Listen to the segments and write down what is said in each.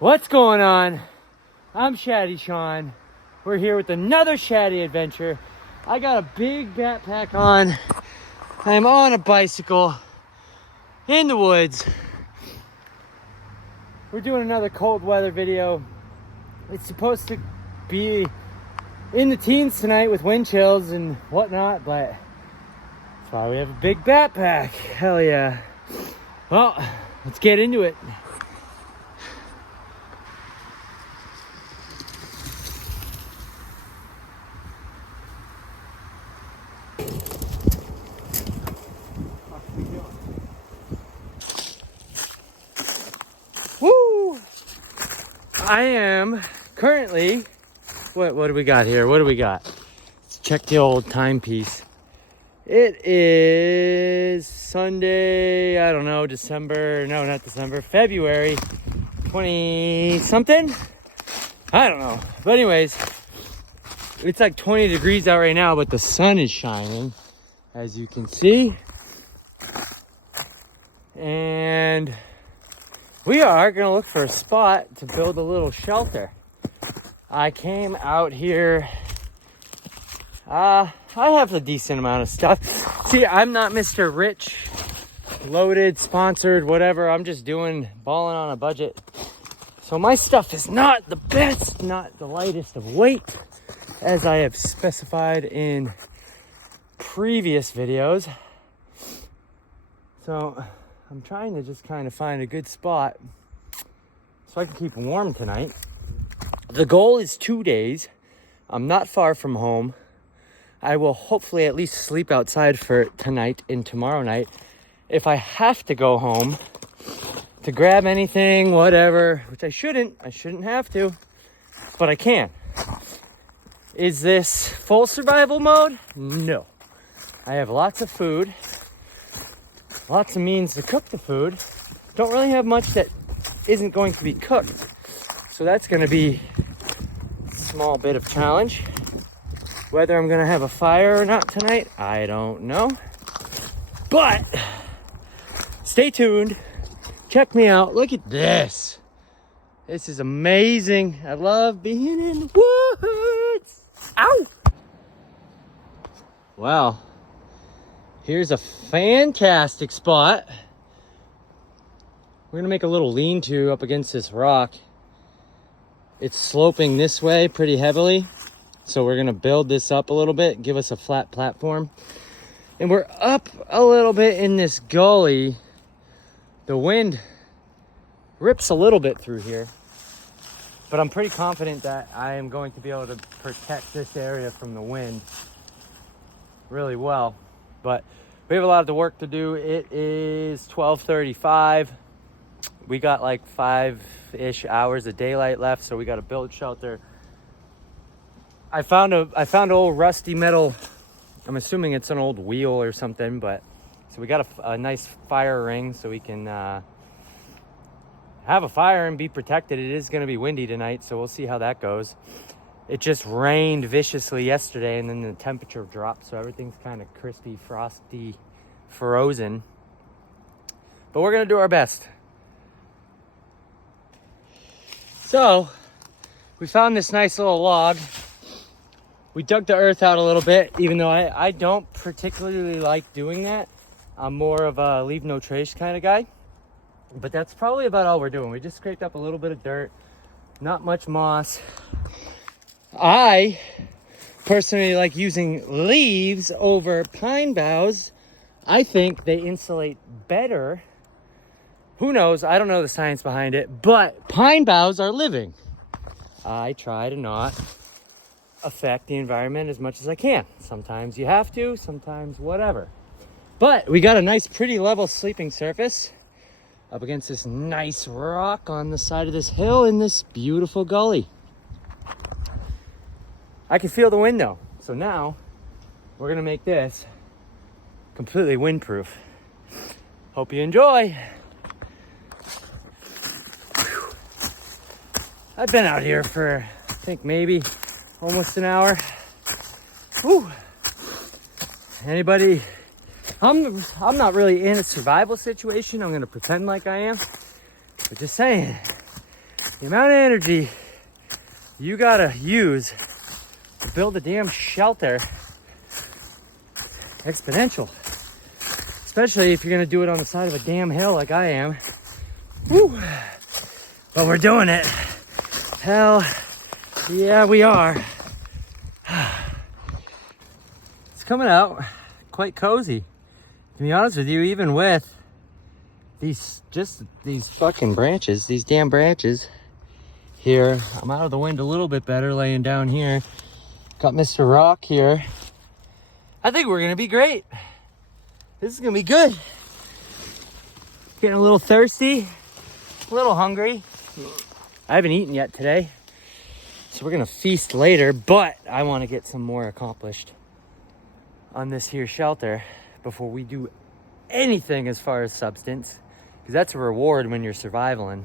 What's going on? I'm Shaddy Sean. We're here with another Shaddy adventure. I got a big backpack on. I'm on a bicycle in the woods. We're doing another cold weather video. It's supposed to be in the teens tonight with wind chills and whatnot, but that's why we have a big backpack. Hell yeah. Well, let's get into it. Woo! I am currently, what do we got here? What do we got? Let's check the old timepiece. It is Sunday, I don't know, February 20 something? I don't know. But anyways, it's like 20 degrees out right now, but the sun is shining, as you can see. And we are gonna look for a spot to build a little shelter. I came out here, I have a decent amount of stuff. See, I'm not Mr. Rich, loaded, sponsored, whatever. I'm just balling on a budget. So my stuff is not the best, not the lightest of weight, as I have specified in previous videos. So I'm trying to just kind of find a good spot so I can keep warm tonight. The goal is 2 days. I'm not far from home. I will hopefully at least sleep outside for tonight and tomorrow night. If I have to go home to grab anything, whatever, which I shouldn't have to, but I can. Is this full survival mode? No. I have lots of food, lots of means to cook the food. Don't really have much that isn't going to be cooked. So that's going to be a small bit of challenge. Whether I'm going to have a fire or not tonight, I don't know. But stay tuned. Check me out. Look at this. This is amazing. I love being in the woods. Ow! Well, here's a fantastic spot. We're going to make a little lean-to up against this rock. It's sloping this way pretty heavily. So we're going to build this up a little bit, give us a flat platform. And we're up a little bit in this gully. The wind rips a little bit through here. But I'm pretty confident that I am going to be able to protect this area from the wind really well. But we have a lot of work to do. It is 12:35. We got like 5-ish hours of daylight left, so we got to build shelter. I found an old rusty metal, I'm assuming it's an old wheel or something, but so we got a nice fire ring so we can have a fire and be protected. It is going to be windy tonight, so we'll see how that goes. It just rained viciously yesterday, and then the temperature dropped, so everything's kind of crispy, frosty, frozen. But we're going to do our best. So we found this nice little log. We dug the earth out a little bit, even though I don't particularly like doing that. I'm more of a leave no trace kind of guy. But that's probably about all we're doing. We just scraped up a little bit of dirt, not much moss. I personally like using leaves over pine boughs. I think they insulate better. Who knows? I don't know the science behind it, but pine boughs are living. I try to not affect the environment as much as I can. Sometimes you have to, sometimes whatever. But we got a nice pretty level sleeping surface up against this nice rock on the side of this hill in this beautiful gully. I can feel the wind though. So now we're gonna make this completely windproof. Hope you enjoy. I've been out here for, I think maybe almost an hour. Whew. Anybody? I'm not really in a survival situation. I'm gonna pretend like I am. But just saying, The amount of energy you gotta use to build a damn shelter, exponential. Especially if you're gonna do it on the side of a damn hill like I am. Woo! But we're doing it. Hell, yeah, we are. It's coming out quite cozy. To be honest with you, even with these fucking branches, these damn branches here. I'm out of the wind a little bit better laying down here. Got Mr. Rock here. I think we're gonna be great. This is gonna be good. Getting a little thirsty, a little hungry. I haven't eaten yet today, so we're gonna feast later, but I wanna get some more accomplished on this here shelter before we do anything as far as substance, because that's a reward when you're surviving.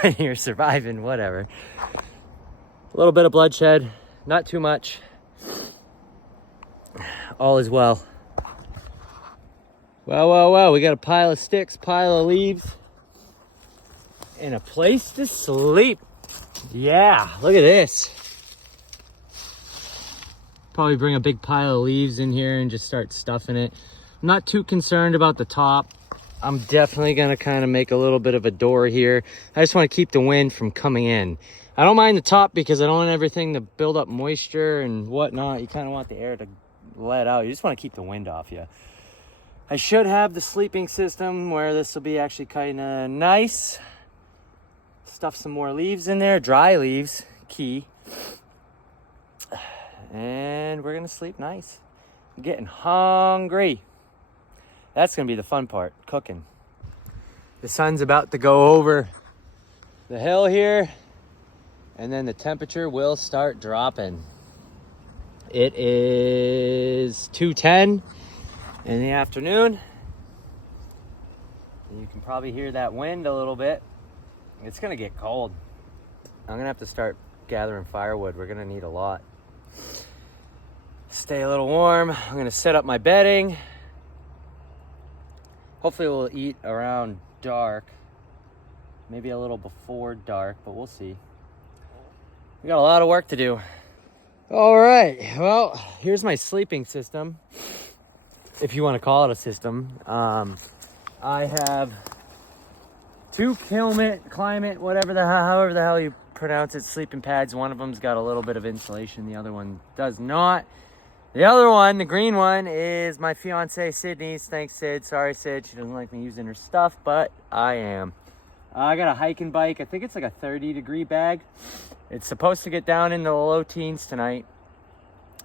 When you're surviving, whatever. A little bit of bloodshed, not too much. All is well. Well, we got a pile of sticks, pile of leaves, and a place to sleep. Yeah, look at this. Probably bring a big pile of leaves in here and just start stuffing it. I'm not too concerned about the top. I'm definitely gonna kind of make a little bit of a door here. I just want to keep the wind from coming in. I don't mind the top because I don't want everything to build up moisture and whatnot. You kind of want the air to let out. You just want to keep the wind off you. I should have the sleeping system where this will be actually kind of nice. Stuff some more leaves in there, dry leaves, key. And we're gonna sleep nice. I'm getting hungry. That's gonna be the fun part, cooking. The sun's about to go over the hill here, and then the temperature will start dropping. It is 2:10 in the afternoon. You can probably hear that wind a little bit. It's gonna get cold. I'm gonna have to start gathering firewood. We're gonna need a lot. Stay a little warm. I'm gonna set up my bedding. Hopefully we'll eat around dark. Maybe a little before dark, but we'll see. We got a lot of work to do. All right, well, here's my sleeping system, if you want to call it a system. I have two climate, whatever the hell, however the hell you pronounce it, sleeping pads. One of them's got a little bit of insulation. The other one does not. The other one, the green one, is my fiance Sydney's. Thanks, Sid. Sorry, Sid. She doesn't like me using her stuff, but I am. I got a hiking bike. I think it's like a 30-degree bag. It's supposed to get down into the low teens tonight,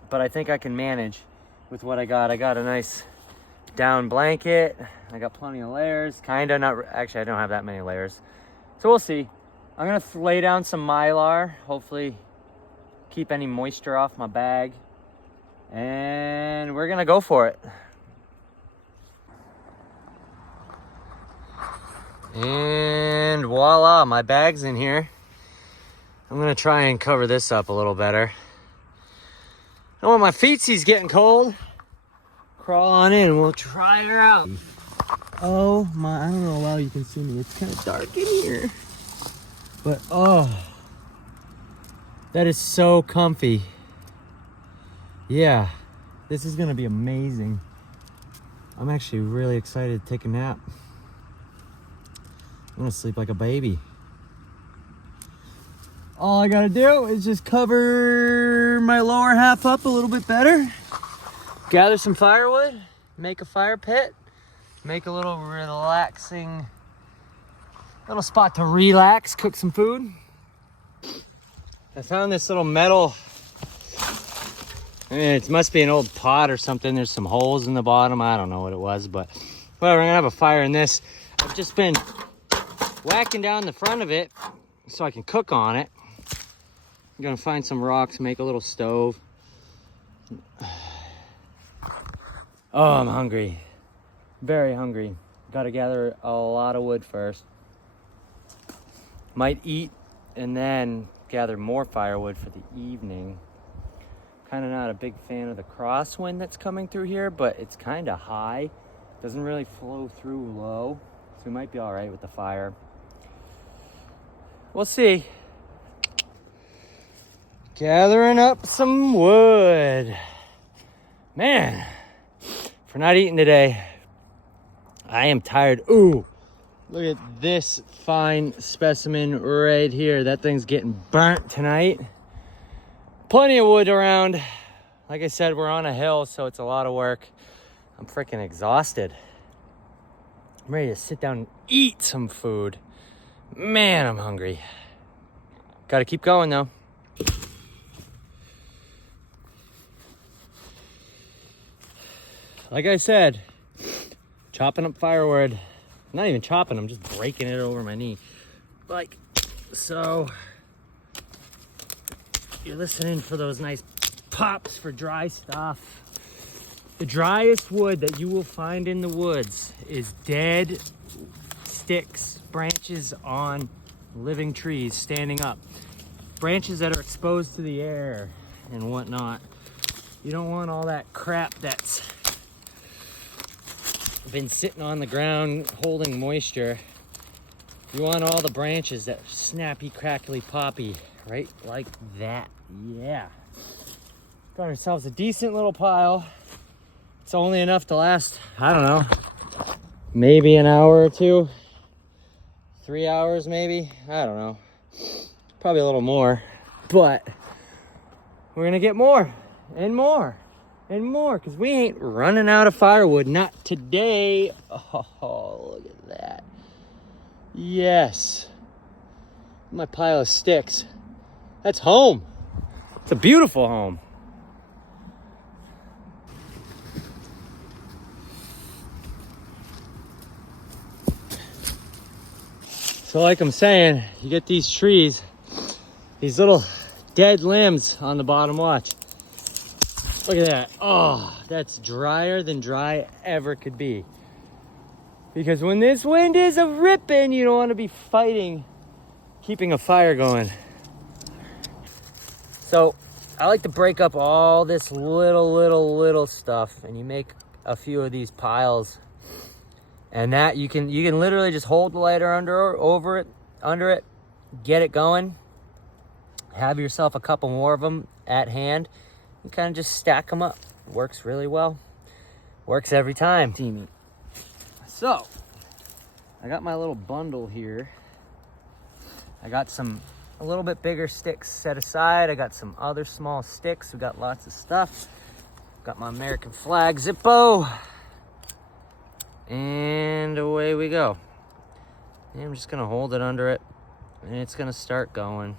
but I think I can manage with what I got. I got a nice down blanket. I got plenty of layers. Kinda, not actually, I don't have that many layers. So we'll see. I'm gonna lay down some Mylar, hopefully keep any moisture off my bag, and we're gonna go for it. And voila, my bag's in here. I'm gonna try and cover this up a little better. I don't want my feetsies getting cold. Crawl on in, we'll try her out. Oh my, I don't know how well you can see me. It's kind of dark in here. But oh, that is so comfy. Yeah, this is gonna be amazing. I'm actually really excited to take a nap. I'm gonna sleep like a baby. All I gotta do is just cover my lower half up a little bit better. Gather some firewood, make a fire pit, make a little relaxing, little spot to relax, cook some food. I found this little metal, it must be an old pot or something. There's some holes in the bottom. I don't know what it was, but whatever, I'm gonna have a fire in this. I've just been whacking down the front of it so I can cook on it. I'm gonna find some rocks, make a little stove. Oh, I'm hungry. Very hungry. Gotta gather a lot of wood first. Might eat and then gather more firewood for the evening. Kind of not a big fan of the crosswind that's coming through here, but it's kind of high. Doesn't really flow through low, so we might be all right with the fire. We'll see. Gathering up some wood. Man, for not eating today, I am tired. Ooh, look at this fine specimen right here. That thing's getting burnt tonight. Plenty of wood around. Like I said, we're on a hill, so it's a lot of work. I'm freaking exhausted. I'm ready to sit down and eat some food. Man, I'm hungry. Gotta keep going though. Like I said, chopping up firewood. Not even chopping, I'm just breaking it over my knee. Like so. You're listening for those nice pops for dry stuff. The driest wood that you will find in the woods is dead sticks, branches on living trees standing up. Branches that are exposed to the air and whatnot. You don't want all that crap that's been sitting on the ground holding moisture. You want all the branches that are snappy, crackly, poppy, right? Like that. Yeah. Got ourselves a decent little pile. It's only enough to last, I don't know, maybe an hour or two. 3 hours maybe, I don't know. Probably a little more, but we're gonna get more and more and more because we ain't running out of firewood, not today. Oh, look at that. Yes, my pile of sticks. That's home. It's a beautiful home. So like I'm saying, you get these trees, these little dead limbs on the bottom. Watch. Look at that. Oh, that's drier than dry ever could be. Because when this wind is a ripping, you don't want to be fighting, keeping a fire going. So I like to break up all this little stuff, and you make a few of these piles. And that you can literally just hold the lighter under it, get it going. Have yourself a couple more of them at hand, and kind of just stack them up. Works really well. Works every time. Teamy. So I got my little bundle here. I got a little bit bigger sticks set aside. I got some other small sticks. We got lots of stuff. Got my American flag Zippo. And away we go. And I'm just gonna hold it under it, and it's gonna start going.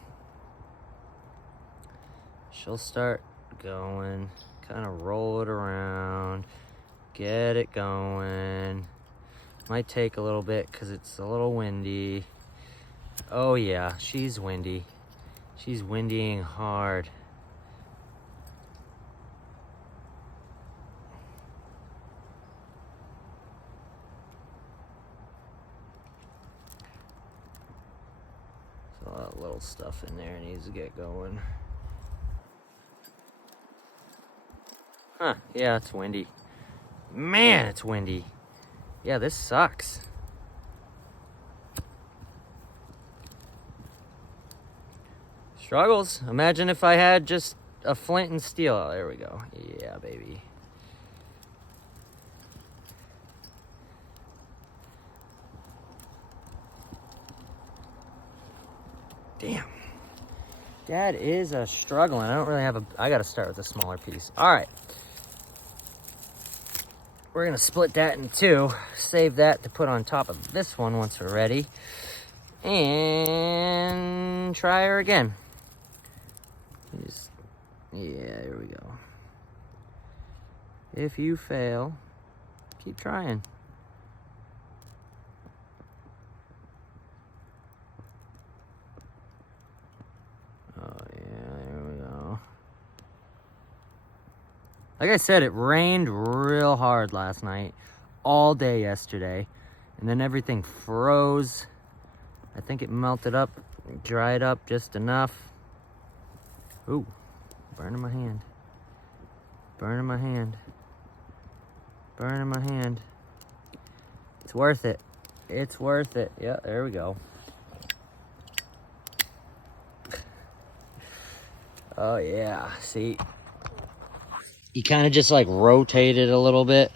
She'll start going, kind of roll it around, get it going. Might take a little bit because it's a little windy. Oh yeah, she's windy. She's windying hard. A lot of little stuff in there needs to get going. Huh, yeah, it's windy. Man, it's windy. Yeah, this sucks. Struggles. Imagine if I had just a flint and steel. Oh, there we go. Yeah, baby. Damn. That is a struggling. I don't really have I gotta start with a smaller piece. All right. We're gonna split that in two. Save that to put on top of this one once we're ready. And try her again. Yeah, here we go. If you fail, keep trying. Oh, yeah, there we go. Like I said, it rained real hard last night, all day yesterday, and then everything froze. I think it melted up, dried up just enough. Ooh, burning my hand. Burning my hand. Burning my hand. It's worth it. It's worth it. Yeah, there we go. Oh yeah, see? You kind of just like rotate it a little bit.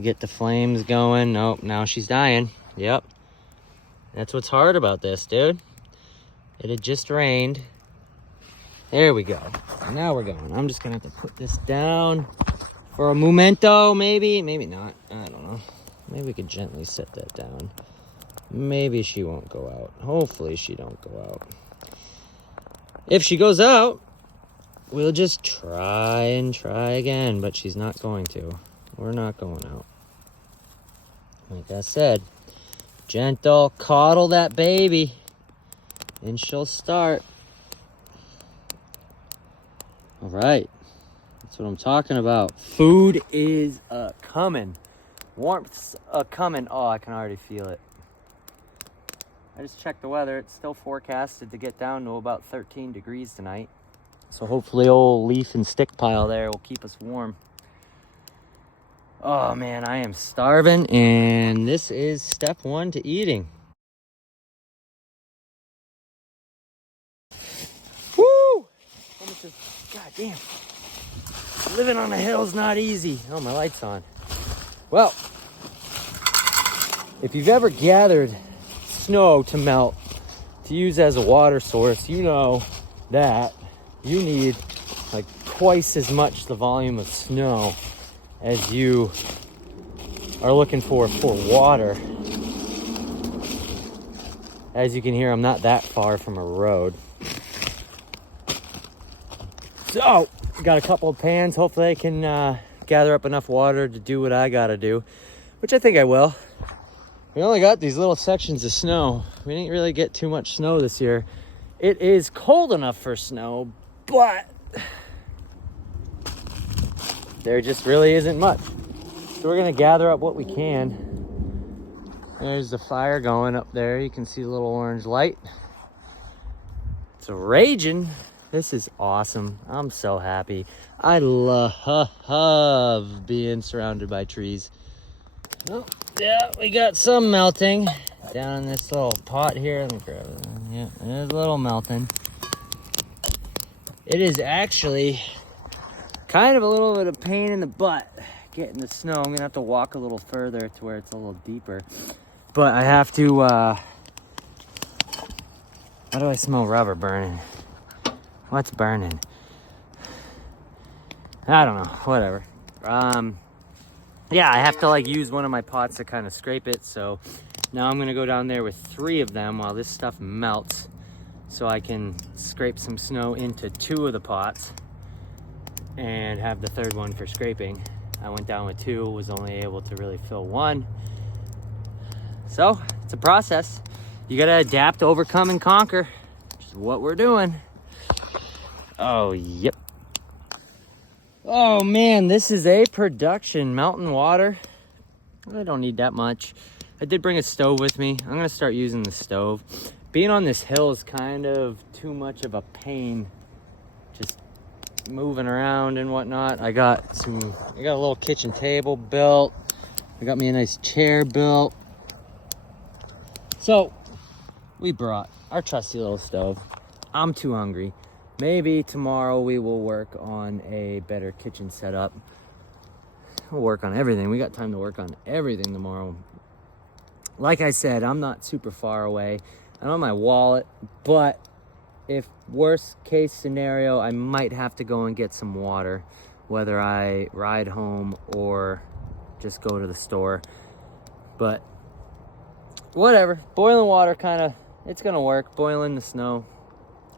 Get the flames going. Nope, now she's dying. Yep. That's what's hard about this, dude. It had just rained. There we go. Now we're going. I'm just gonna have to put this down for a memento, maybe. Maybe not. I don't know. Maybe we could gently set that down. Maybe she won't go out. Hopefully she don't go out. If she goes out, we'll just try and try again, but she's not going to. We're not going out. Like I said, gentle, coddle that baby, and she'll start. All right, that's what I'm talking about. Food is coming. Warmth's coming. Oh, I can already feel it. I just checked the weather. It's still forecasted to get down to about 13 degrees tonight. So hopefully old leaf and stick pile there will keep us warm. Oh man, I am starving, and this is step one to eating. Woo! God damn. Living on a hill's not easy. Oh, my light's on. Well, if you've ever gathered snow to melt to use as a water source, you know that you need like twice as much the volume of snow as you are looking for water. As you can hear, I'm not that far from a road. So, got a couple of pans. Hopefully I can gather up enough water to do what I gotta do, which I think I will. We only got these little sections of snow. We didn't really get too much snow this year. It is cold enough for snow, but there just really isn't much. So we're gonna gather up what we can. There's the fire going up there. You can see the little orange light. It's raging. This is awesome. I'm so happy. I love being surrounded by trees. Oh, yeah, we got some melting down in this little pot here. Let me grab it. Yeah, there's a little melting. It is actually kind of a little bit of pain in the butt getting the snow. I'm gonna have to walk a little further to where it's a little deeper. But I have to, why do I smell rubber burning? What's burning? I don't know, whatever. Yeah, I have to like use one of my pots to kind of scrape it. So now I'm gonna go down there with 3 of them while this stuff melts, so I can scrape some snow into 2 of the pots and have the 3rd one for scraping. I went down with 2, was only able to really fill 1. So it's a process. You gotta adapt, overcome, and conquer, which is what we're doing. Oh, yep. Oh man, this is a production. Melting water. I don't need that much. I did bring a stove with me. I'm gonna start using the stove. Being on this hill is kind of too much of a pain. Just moving around and whatnot. I got a little kitchen table built. I got me a nice chair built. So we brought our trusty little stove. I'm too hungry. Maybe tomorrow we will work on a better kitchen setup. We'll work on everything. We got time to work on everything tomorrow. Like I said, I'm not super far away. I don't have my wallet, but if worst case scenario, I might have to go and get some water, whether I ride home or just go to the store. But whatever, boiling water it's gonna work. Boiling the snow,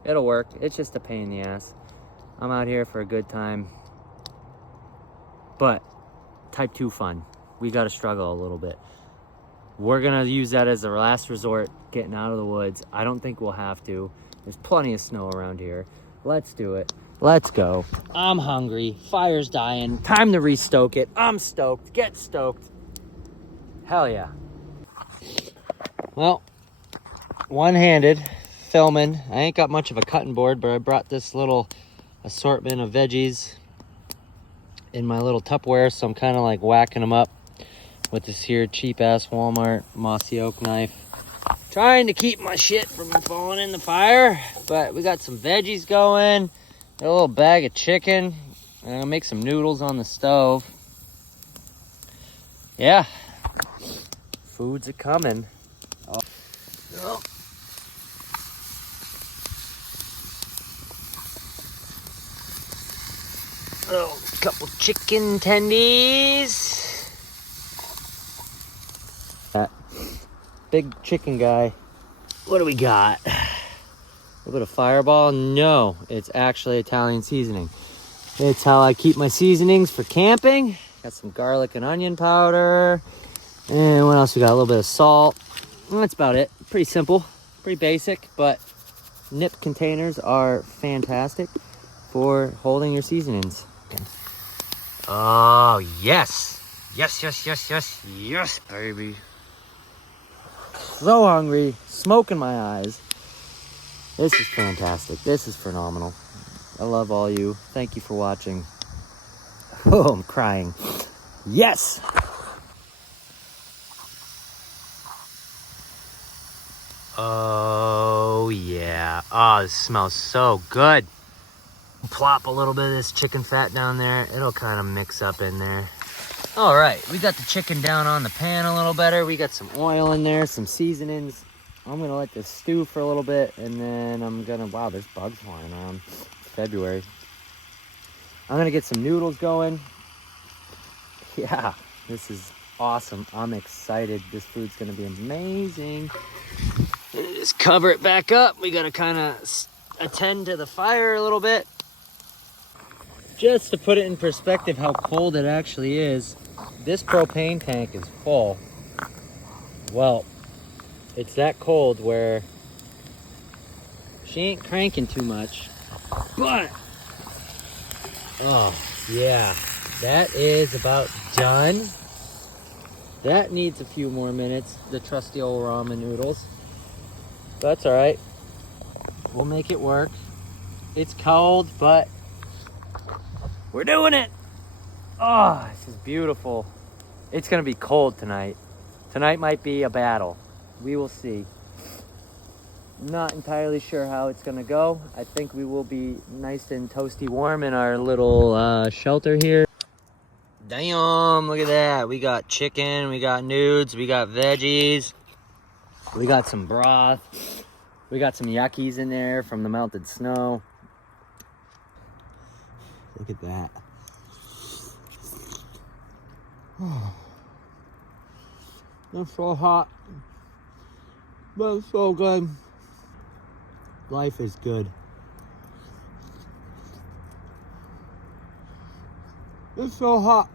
it'll work. It's just a pain in the ass. I'm out here for a good time, but type 2 fun. We gotta struggle a little bit. We're gonna use that as a last resort, getting out of the woods. I don't think we'll have to. There's plenty of snow around here. Let's do it. Let's go. I'm hungry. Fire's dying. Time to restoke it. I'm stoked. Get stoked. Hell yeah. Well, one-handed filming. I ain't got much of a cutting board, but I brought this little assortment of veggies in my little Tupperware, so I'm kind of like whacking them up with this here cheap-ass Walmart mossy oak knife. Trying to keep my shit from falling in the fire, but we got some veggies going. A little bag of chicken. I'm gonna make some noodles on the stove. Yeah. Foods are coming. Oh. Oh, couple chicken tendies. That big chicken guy. What do we got? A little bit of Fireball? No, it's actually Italian seasoning. It's how I keep my seasonings for camping. Got some garlic and onion powder. And what else we got? A little bit of salt. And that's about it. Pretty simple, pretty basic, but nip containers are fantastic for holding your seasonings. Oh, yes. Yes, yes, yes, yes, yes, baby. So hungry, smoke in my eyes. This is fantastic. This is phenomenal. I love all you. Thank you for watching. Oh, I'm crying. Yes! Oh, yeah. Oh, this smells so good. Plop a little bit of this chicken fat down there. It'll kind of mix up in there. All right, we got the chicken down on the pan a little better. We got some oil in there, some seasonings. I'm gonna let this stew for a little bit, and then I'm gonna, wow, there's bugs flying around. It's February. I'm gonna get some noodles going. Yeah, this is awesome. I'm excited. This food's gonna be amazing. Just cover it back up. We gotta kind of attend to the fire a little bit. Just to put it in perspective how cold it actually is, this propane tank is full. Well, it's that cold where she ain't cranking too much, but, oh yeah, that is about done. That needs a few more minutes, the trusty old ramen noodles. That's all right. We'll make it work. It's cold, but we're doing it. Oh, this is beautiful. It's gonna be cold tonight. Tonight might be a battle. We will see. Not entirely sure how it's gonna go. I think we will be nice and toasty warm in our little shelter here. Damn, look at that. We got chicken, we got nudes, we got veggies. We got some broth. We got some yakis in there from the melted snow. Look at that. Oh, that's so hot, but it's so good. Life is good. It's so hot.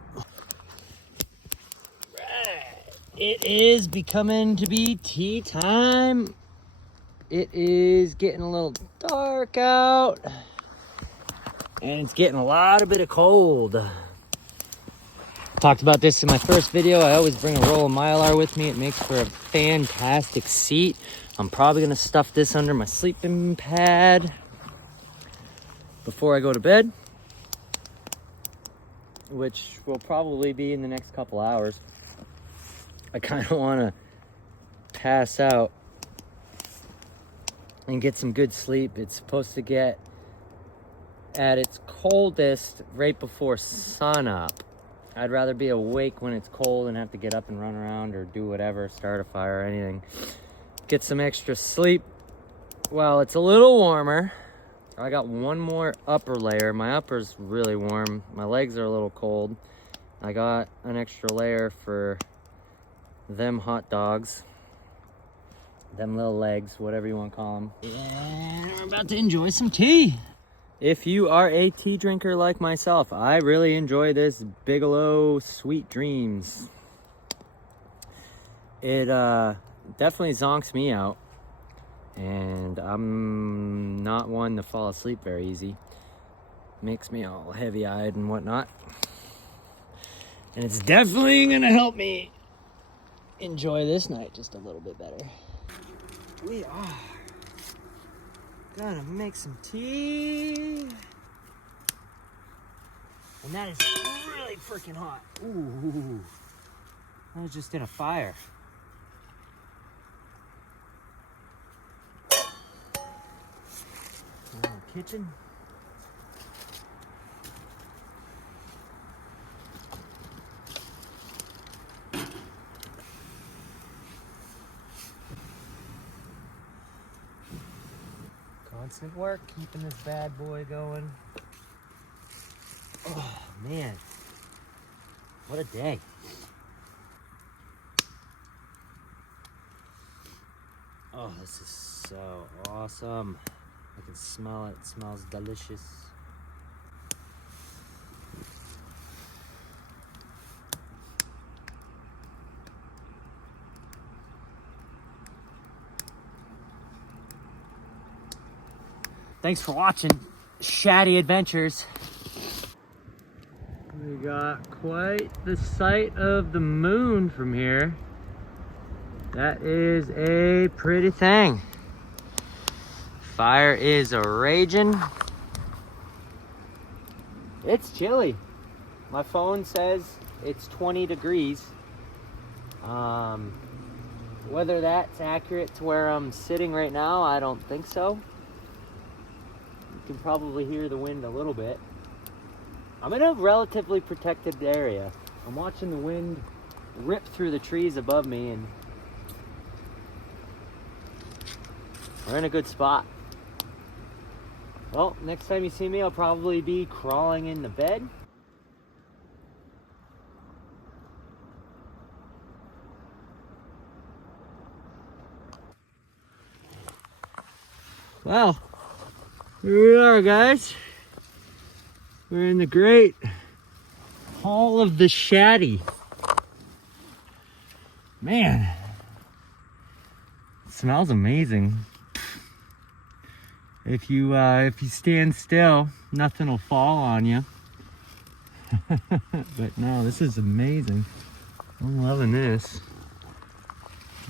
Right. It is becoming to be tea time. It is getting a little dark out, and it's getting a lot of bit of cold. Talked about this in my first video. I always bring a roll of Mylar with me. It makes for a fantastic seat. I'm probably gonna stuff this under my sleeping pad before I go to bed, which will probably be in the next couple hours. I kind of want to pass out and get some good sleep. It's supposed to get at its coldest right before sunup. I'd rather be awake when it's cold and have to get up and run around or do whatever, start a fire or anything. Get some extra sleep while it's a little warmer. I got one more upper layer. My upper's really warm. My legs are a little cold. I got an extra layer for them hot dogs. Them little legs, whatever you want to call them. And we're about to enjoy some tea. If you are a tea drinker like myself, I really enjoy this Bigelow Sweet Dreams. It definitely zonks me out, and I'm not one to fall asleep very easy. Makes me all heavy-eyed and whatnot. And it's definitely gonna help me enjoy this night just a little bit better. We are gonna make some tea. And that is really freaking hot. Ooh. I was just in a fire. Kitchen. Constant work, keeping this bad boy going. Oh, man. What a day. Oh, this is so awesome. I can smell it. It smells delicious. Thanks for watching Shaddy Adventures. We got quite the sight of the moon from here. That is a pretty thing. Fire is raging. It's chilly. My phone says it's 20 degrees. Whether that's accurate to where I'm sitting right now, I don't think so. You can probably hear the wind a little bit. I'm in a relatively protected area. I'm watching the wind rip through the trees above me, and we're in a good spot. Well, next time you see me, I'll probably be crawling in the bed. Well, here we are, guys. We're in the great Hall of the Shaddy. Man, it smells amazing. If you stand still, nothing will fall on you. But no, this is amazing. I'm loving this.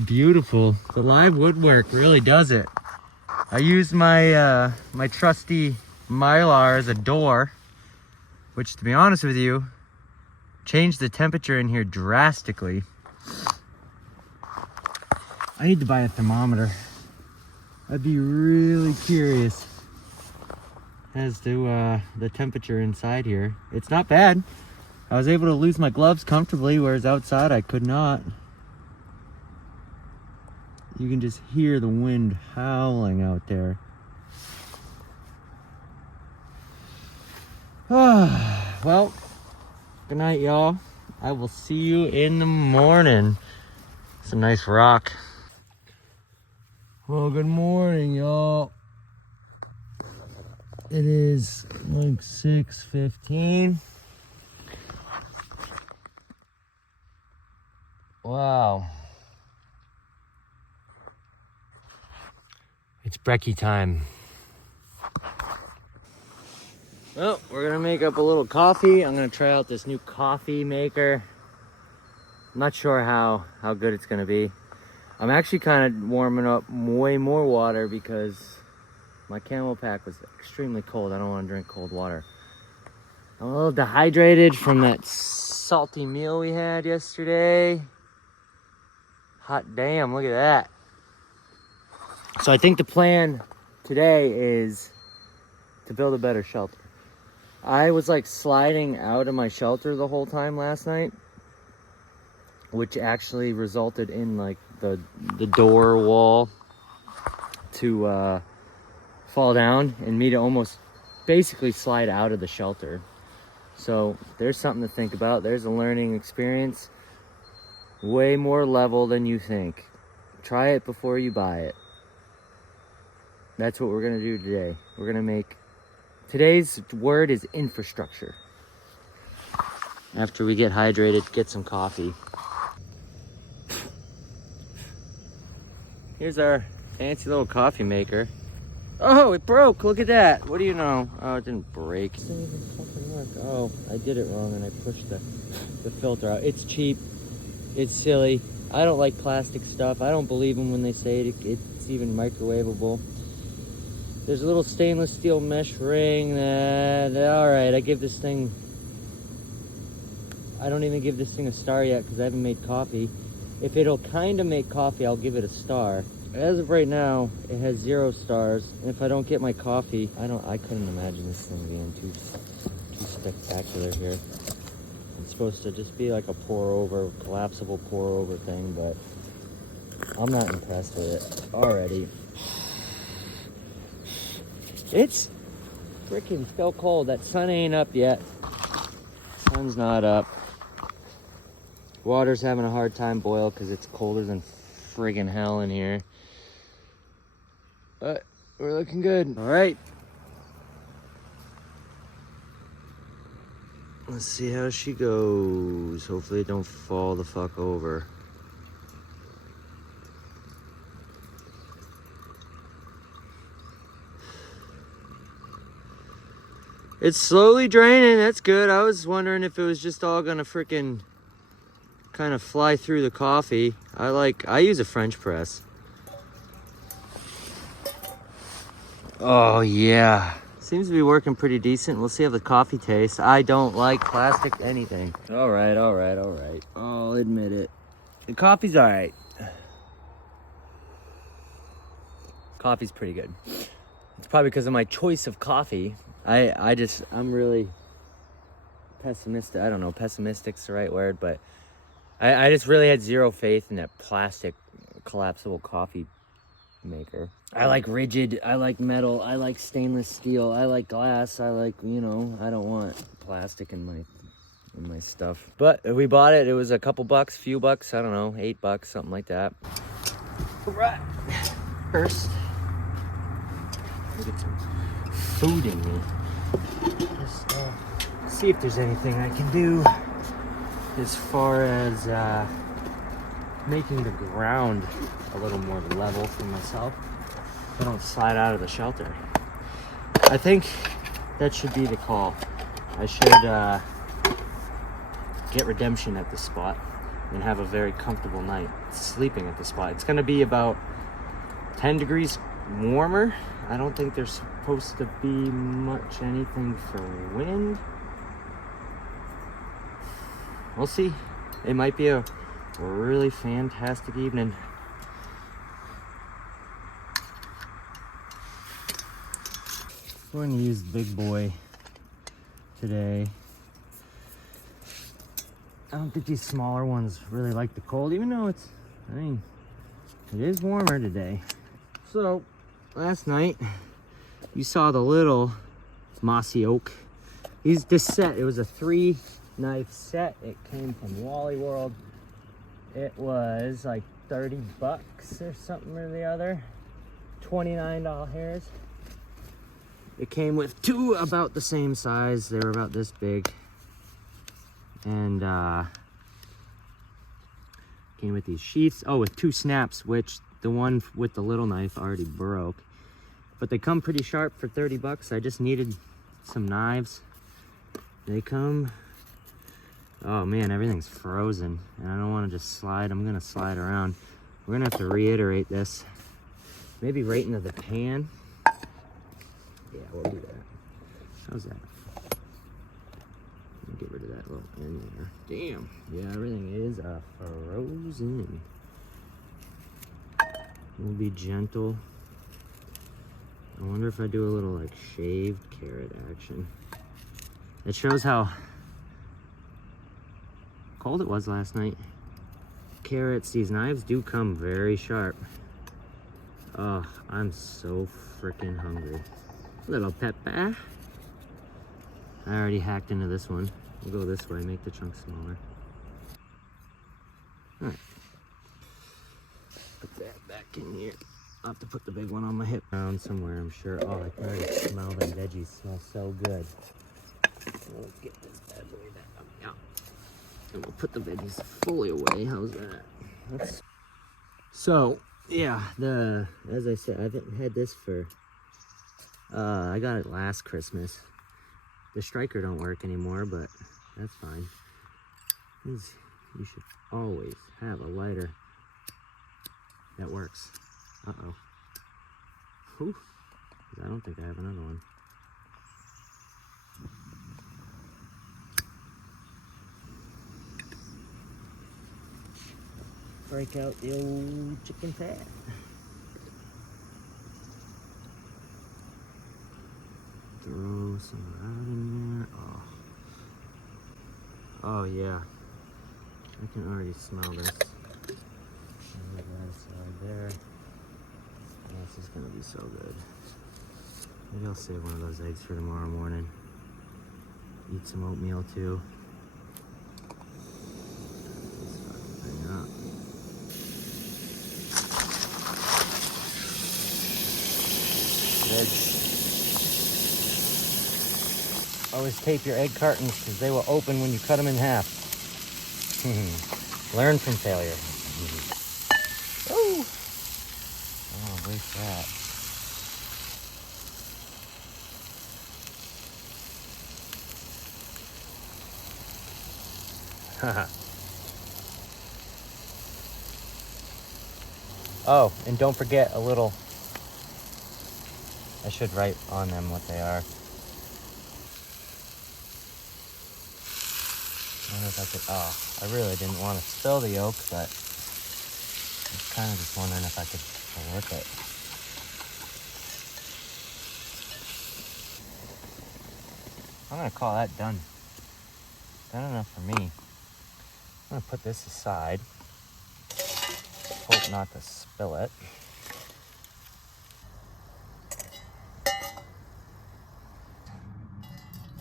Beautiful. The live woodwork really does it. I used my my trusty Mylar as a door, which, to be honest with you, changed the temperature in here drastically. I need to buy a thermometer. I'd be really curious as to the temperature inside here. It's not bad. I was able to lose my gloves comfortably, whereas outside I could not. You can just hear the wind howling out there. Well, good night, y'all. I will see you in the morning. It's a nice rock. Well, good morning, y'all. It is like 6:15. Wow. It's brekkie time. Well, we're gonna make up a little coffee. I'm gonna try out this new coffee maker. I'm not sure how good it's gonna be. I'm actually kind of warming up way more water because my camel pack was extremely cold. I don't want to drink cold water. I'm a little dehydrated from that salty meal we had yesterday. Hot damn, look at that. So I think the plan today is to build a better shelter. I was like sliding out of my shelter the whole time last night, which actually resulted in like the door wall to fall down and me to almost basically slide out of the shelter. So there's something to think about. There's a learning experience. Way more level than you think. Try it before you buy it. That's what we're gonna do today. We're gonna make, today's word is infrastructure. After we get hydrated, get some coffee. Here's our fancy little coffee maker. Oh, it broke. Look at that. What do you know? Oh, it didn't break. It didn't even fucking work. Oh, I did it wrong and I pushed the filter out. It's cheap. It's silly. I don't like plastic stuff. I don't believe them when they say it's even microwavable. There's a little stainless steel mesh ring that, all right, I give this thing, I don't even give this thing a star yet because I haven't made coffee. If it'll kind of make coffee, I'll give it a star. As of right now, it has 0 stars. And if I don't get my coffee, I couldn't imagine this thing being too spectacular here. It's supposed to just be like a collapsible pour over thing, but I'm not impressed with it already. It's freaking so cold. That sun ain't up yet. Sun's not up. Water's having a hard time boil because it's colder than friggin' hell in here. But we're looking good. All right. Let's see how she goes. Hopefully it don't fall the fuck over. It's slowly draining. That's good. I was wondering if it was just all gonna freaking kind of fly through the coffee. I use a French press. Oh yeah. Seems to be working pretty decent. We'll see how the coffee tastes. I don't like plastic anything. All right. I'll admit it. The coffee's all right. Coffee's pretty good. It's probably because of my choice of coffee. I'm really pessimistic. I don't know, pessimistic's the right word, but I just really had zero faith in that plastic collapsible coffee maker. I like rigid, I like metal, I like stainless steel, I like glass, I like, I don't want plastic in my stuff. But we bought it, it was a couple bucks, few bucks, I don't know, $8, something like that. All right. First, get some food in me. Just see if there's anything I can do as far as making the ground a little more level for myself so I don't slide out of the shelter. I think that should be the call. I should get redemption at this spot and have a very comfortable night sleeping at the spot. It's gonna be about 10 degrees warmer. I don't think there's supposed to be much anything for wind. We'll see. It might be a really fantastic evening. I'm going to use the big boy today. I don't think these smaller ones really like the cold, even though it is warmer today. So, last night, you saw the little mossy oak. This set, it was a 3-knife set. It came from Wally World. It was like $30 or something or the other. $29. It came with 2 about the same size. They were about this big. And came with these sheaths. Oh, with 2 snaps, which the one with the little knife already broke. But they come pretty sharp for $30. I just needed some knives. They come. Oh man, everything's frozen. And I don't want to just slide. I'm going to slide around. We're going to have to reiterate this. Maybe right into the pan. Yeah, we'll do that. How's that? Get rid of that little end there. Damn. Yeah, everything is frozen. We'll be gentle. I wonder if I do a little like shaved carrot action. It shows how cold it was last night. Carrots, these knives do come very sharp. Oh, I'm so freaking hungry. Little pepper. I already hacked into this one. We'll go this way, make the chunk smaller. All right. Put that back in here. I'll have to put the big one on my hip. Around somewhere, I'm sure. Oh, I can already smell the veggies. Smell so good. We'll get this bad boy back up. Yeah. And we'll put the veggies fully away. How's that? So, yeah, as I said, I haven't had this for, I got it last Christmas. The striker don't work anymore, but that's fine. You should always have a lighter that works. Uh-oh. Whew. I don't think I have another one. Break out the old chicken fat. Throw some out in there. Oh yeah. I can already smell this. Right there. This is gonna be so good. Maybe I'll save one of those eggs for tomorrow morning. Eat some oatmeal too. Hang up. Eggs. Always tape your egg cartons because they will open when you cut them in half. Learn from failure. Oh, waste that. Oh, and don't forget a little. I should write on them what they are. I wonder if I could. Oh, I really didn't want to spill the yolk, but I was kind of just wondering if I could flip it. I'm gonna call that done. Done enough for me. I'm gonna put this aside. Hope not to spill it.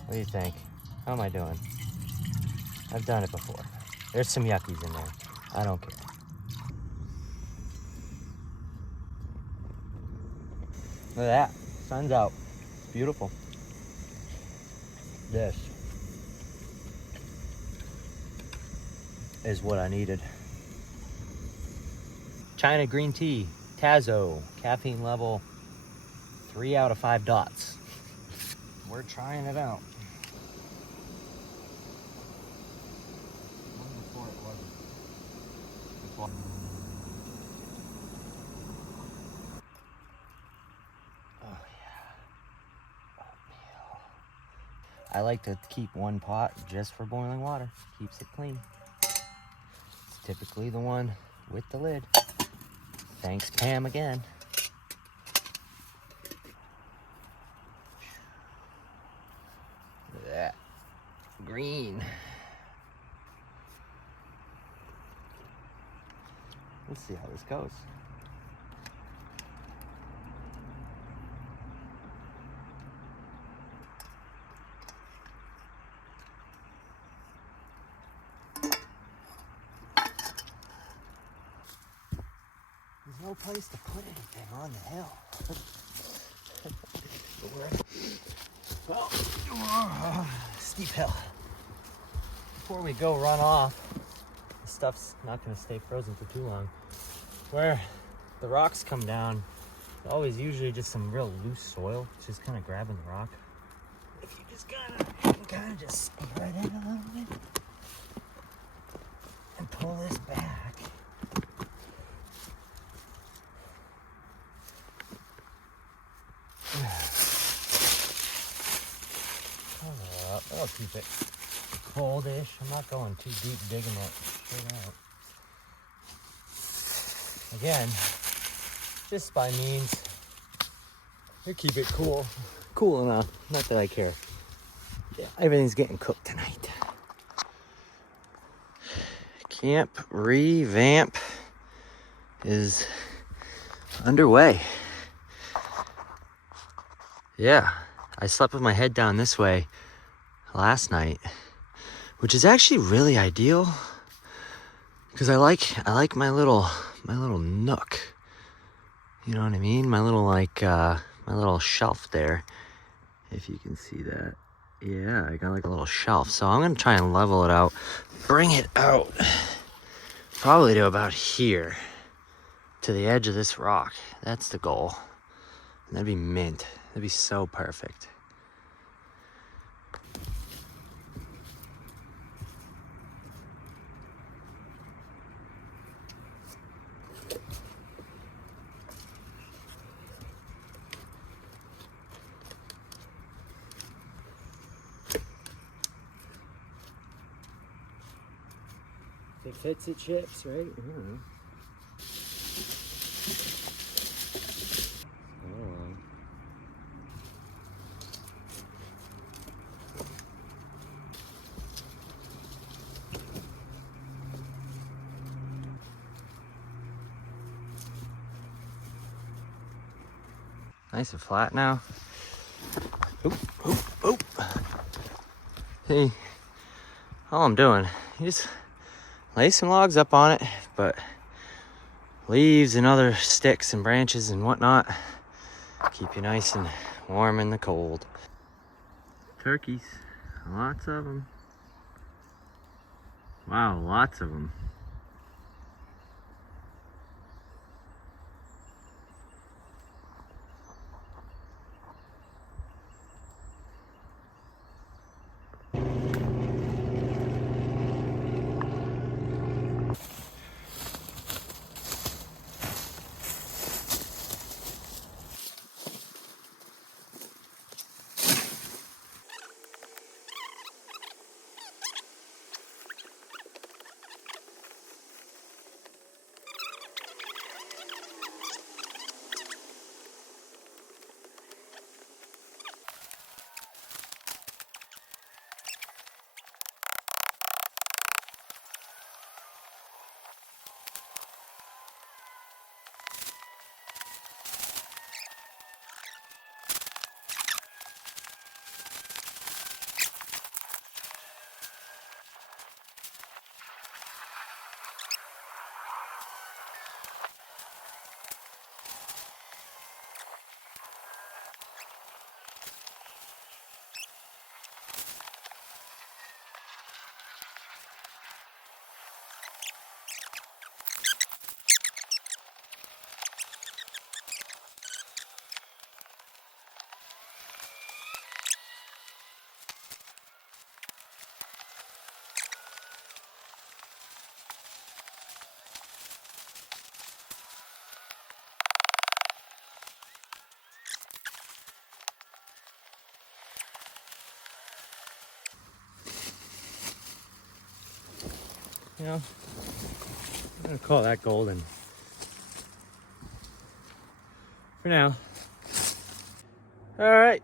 What do you think? How am I doing? I've done it before. There's some yuckies in there. I don't care. Look at that. Sun's out. It's beautiful. This is what I needed. China green tea, Tazo, caffeine level 3 out of 5 dots. We're trying it out. Before it wasn't. Oh yeah. Oatmeal. I like to keep one pot just for boiling water. Keeps it clean. It's typically the one with the lid. Thanks, Pam, again. Look at that. Green. Let's see how this goes. There's no place to put anything on the hill. Well, steep hill. Before we go run off, the stuff's not going to stay frozen for too long. Where the rocks come down, it's always usually just some real loose soil. It's just kind of grabbing the rock. If you just kind of just spread it a little bit and pull this back. I'll keep it coldish. I'm not going too deep digging it straight out. Again, just by means to keep it cool. Cool enough. Not that I care. Yeah, everything's getting cooked tonight. Camp revamp is underway. Yeah, I slept with my head down this way last night, which is actually really ideal because I like my little nook. You know what I mean? My little my little shelf there. If you can see that. Yeah, I got like a little shelf. So I'm gonna try and level it out, bring it out probably to about here, to the edge of this rock. That's the goal. And that'd be mint. That'd be so perfect. If it fits, it chips, right? Mm-hmm. Oh. Nice and flat now. Oop, oop, oop. See, all I'm doing, you just lay some logs up on it, but leaves and other sticks and branches and whatnot keep you nice and warm in the cold. Turkeys, lots of them. Wow, lots of them. You know, I'm gonna call that golden for now. All right,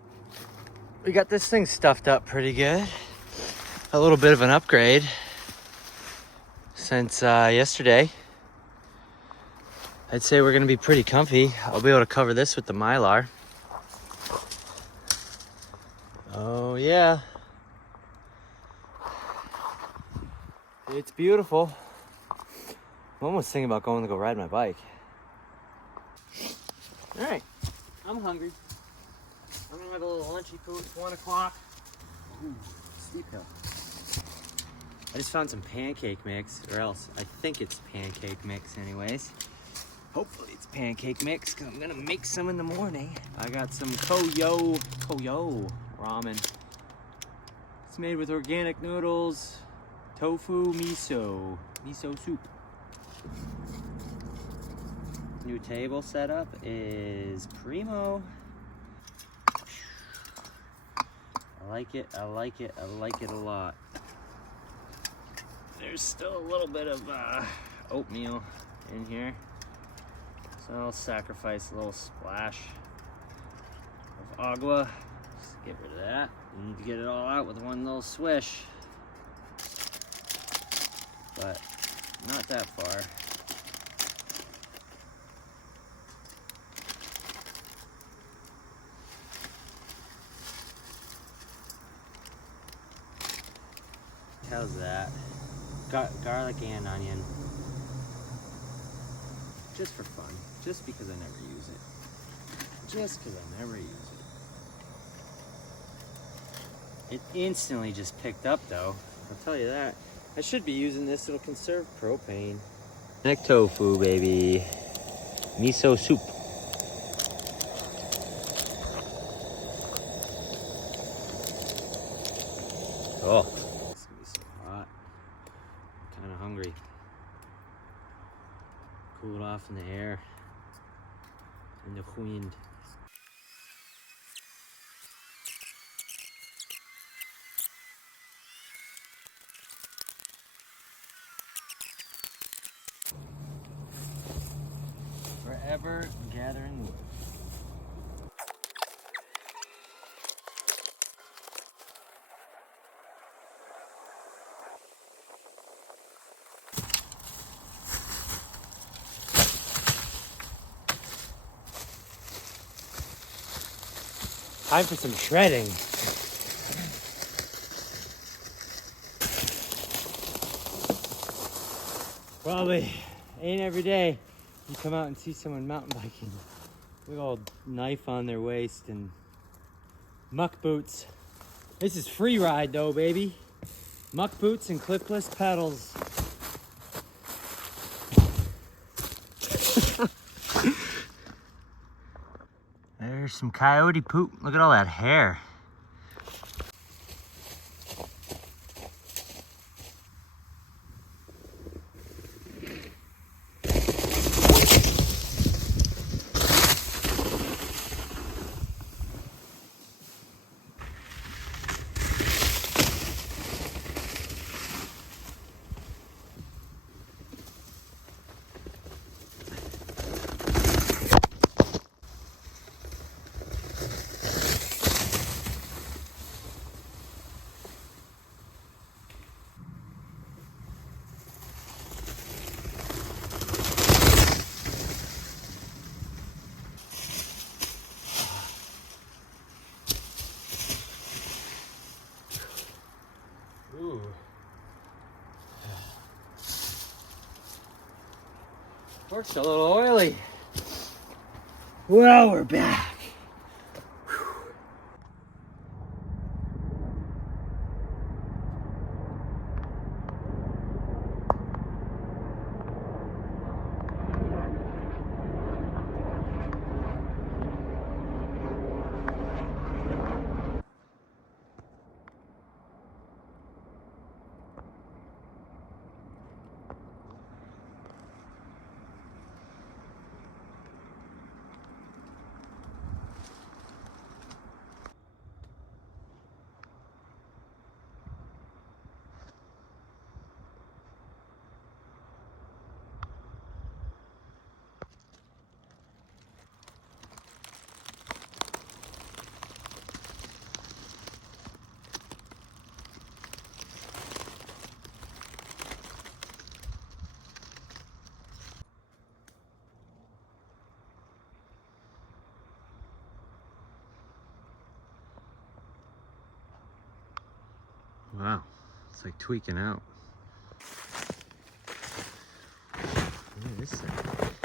we got this thing stuffed up pretty good. A little bit of an upgrade since yesterday. I'd say we're gonna be pretty comfy. I'll be able to cover this with the Mylar. Oh yeah. It's beautiful. I'm almost thinking about going to go ride my bike. All right, I'm hungry. I'm gonna have a little lunchy food. It's 1 o'clock. Ooh, steep hill. I just found some pancake mix, or else I think it's pancake mix anyways. Hopefully it's pancake mix, because I'm gonna make some in the morning. I got some Koyo ramen. It's made with organic noodles, tofu, miso soup. New table setup is primo. I like it a lot. There's still a little bit of oatmeal in here, so I'll sacrifice a little splash of agua. Just get rid of that. You need to get it all out with one little swish, but not that far. How's that? Garlic and onion. Just for fun. Just because I never use it. It instantly just picked up though. I'll tell you that. I should be using this. It'll conserve propane. Organic tofu, baby. Miso soup. Oh. It's gonna be so hot. I'm kinda hungry. Cool it off in the air. In the wind. Forever gathering wood. Time for some shredding. Probably ain't every day you come out and see someone mountain biking. Big old knife on their waist and muck boots. This is free ride though, baby. Muck boots and clipless pedals. There's some coyote poop. Look at all that hair. Ooh. Work's a little oily. Well, we're back. Wow, it's like tweaking out. Look at this thing.